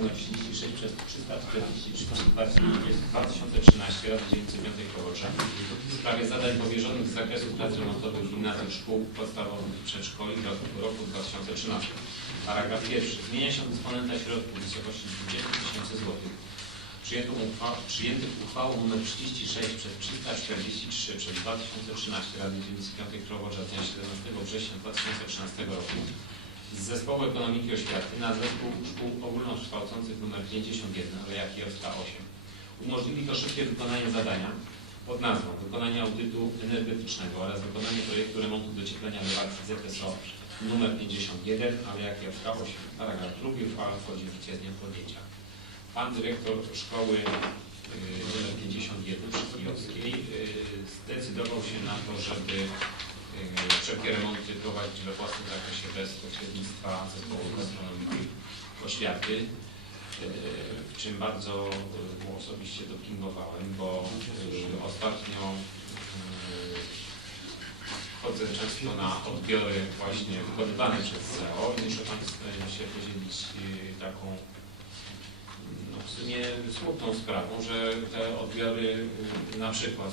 nr 36 przez 343 przez 2013 Rady Dzielnicy Kołocza w sprawie zadań powierzonych z zakresu prac remontowych gimnazjum szkół podstawowych i przedszkoli w roku, roku 2013. Paragraf pierwszy. Zmienia się dysponenta środków w wysokości 20 tysięcy złotych przyjętych uchwałą nr 36 przez 343 przez 2013 Rady Dzielnicy Piątej Krowodża z dnia 17 września 2013 roku z Zespołu Ekonomiki i Oświaty na Zespół Szkół Ogólnokształcących nr 51, ale jak i OSTA 8. Umożliwi to szybkie wykonanie zadania pod nazwą Wykonanie audytu energetycznego oraz wykonanie projektu remontu docieplenia elewacji ZSO nr 51, ale jak i OSTA 8. Paragraf drugi uchwała wchodzi w życie z dniem podjęcia. Pan dyrektor szkoły y, nr 51 przy Kijowskiej y, zdecydował się na to, żeby wszelkie remonty prowadzić we własnym zakresie bez pośrednictwa zespołu gastronomii oświaty, w czym bardzo mu osobiście dopingowałem, bo y, ostatnio chodzę często na odbiory właśnie wykonywane przez CEO i muszę Państwu się podzielić taką no, w sumie smutną sprawą, że te odbiory na przykład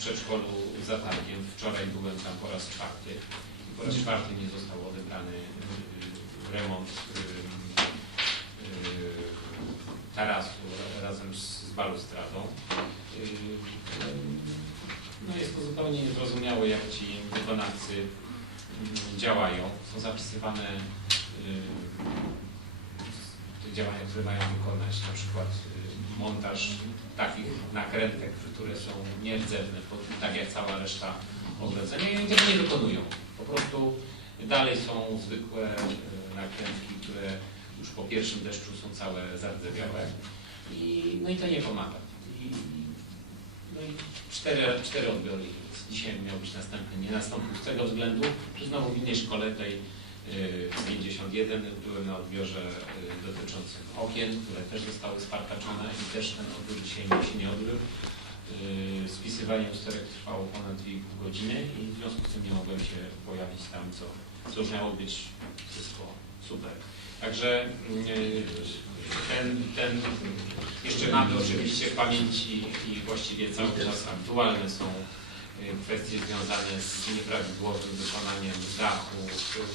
przedszkolu za targiem, wczoraj byłem tam po raz czwarty i po raz czwarty nie został odebrany y, remont y, y, tarasu razem z, balustradą. Y, No jest to zupełnie niezrozumiałe, jak ci wykonawcy y, działają. Są zapisywane y, te działania, które mają wykonać, na przykład y, montaż takich nakrętek, które są nierdzewne, tak jak cała reszta ogrodzenia i oni tego nie wykonują. Po prostu dalej są zwykłe y, nakrętki, które już po pierwszym deszczu są całe zardzewiałe i, no i to nie pomaga. I, no i cztery, cztery odbiory. Dzisiaj miał być następny, nie nastąpił z tego względu, że znowu w innej szkole tej 51 byłem na odbiorze y, dotyczącym okien, które też zostały spartaczone i też ten odbiór dzisiaj się nie odbył. Y, Spisywanie usterek trwało ponad 2,5 godziny i w związku z tym nie mogłem się pojawić tam, co, co miało być wszystko super. Także y, ten, ten jeszcze mamy oczywiście w pamięci i właściwie cały czas aktualne są y, kwestie związane z nieprawidłowym wykonaniem dachu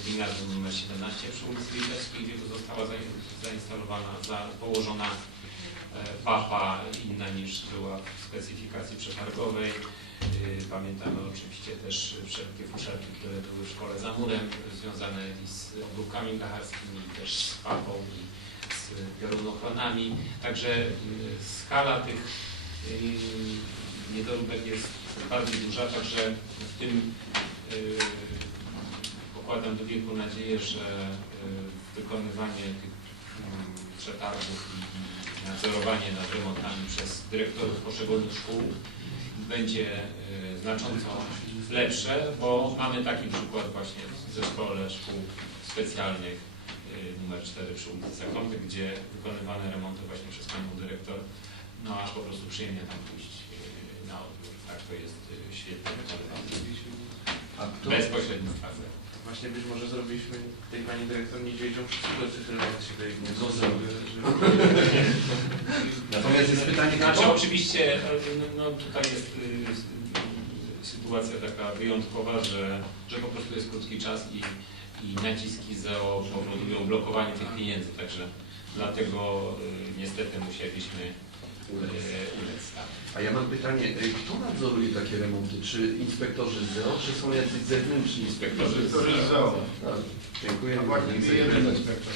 w gimnazjum nr 17 przy ulicy Litewskiej, gdzie to została zain- zainstalowana, za, położona e, papa inna niż była w specyfikacji przetargowej. Y, Pamiętamy oczywiście też wszelkie fuszerki, które były w szkole za murem, związane z obróbkami blacharskimi, i też z papą i z piorunochronami. Także y, skala tych niedoróbek jest bardzo duża, także w tym y, pokładam do wielką nadzieję, że y, wykonywanie tych mm, przetargów i nadzorowanie nad remontami przez dyrektorów poszczególnych szkół będzie y, znacząco lepsze, bo mamy taki przykład właśnie w zespole szkół specjalnych numer 4 przy ulicy Zakątek, gdzie wykonywane remonty właśnie przez panią dyrektor, no a po prostu przyjemnie tam pójść na odbiór. Tak, to jest y, wykonywane. A kto? Właśnie być może zrobiliśmy tej pani dyrektor niedźwiedzią czy tyle się Co zrobił? żeby- Natomiast jest pytanie, Znaczy oczywiście no, no, tutaj jest y, y, sytuacja taka wyjątkowa, że, że po prostu jest krótki czas i, i naciski ZEO powodują blokowanie tych pieniędzy, także dlatego y, niestety musieliśmy y, ulec tak. A ja mam pytanie, y, kto nadzoruje takie remonty? Czy inspektorzy ZEO, czy są jacyś zewnętrzni Inspektorzy Inspektorzy ZEO. ZEO. Tak, dziękuję. A właściwie jeden inspektor.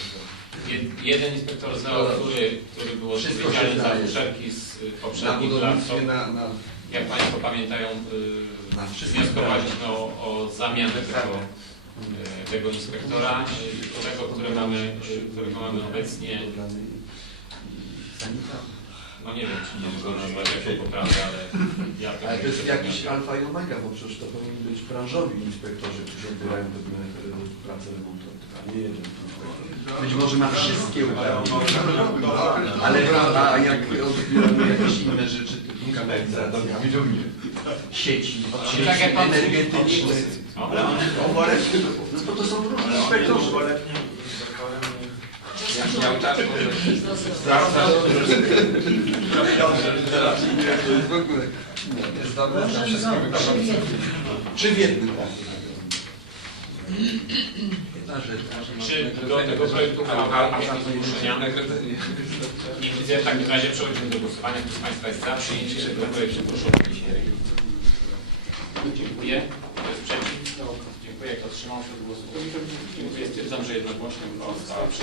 Jed- Jeden inspektor ZEO, który, który był odpowiedzialny za zdaje. uszczelki z y, Na poprzednich lat, to, na, na, jak Państwo pamiętają, na y, wszystkich wnioskowaliśmy o, o zamianę tego e, tego inspektora, e, tego, które mamy, e, którego mamy obecnie, Sanitarny. No nie wiem, czy nie mogę go nazwać jako poprawę, ale ja Ale to jest jakiś nie alfa i omega, bo przecież to powinni być branżowi inspektorzy, którzy odbierają pewne e, prace remontowe, a nie jeden inspektor. Być może ma wszystkie uprawnienia, ale a jak odbieramy jakieś inne rzeczy, typu kanalizacja, sieci, tak jak sieci pan energetyczne, O, no to to są różni inspektorzy. Jak miał czas, Czy w jednym? Jedna rzecz, może mam Czy do tego projektu uchwały. Nie widzę, w takim razie przechodzimy do głosowania. Kto z Państwa jest za przyjęciem tego projektu? Proszę o podniesienie ręki. Dziękuję. Kto jest przeciw? Dziękuję. Kto wstrzymał się od głosu? Dziękuję. Stwierdzam, że jednogłośnie uchwała została.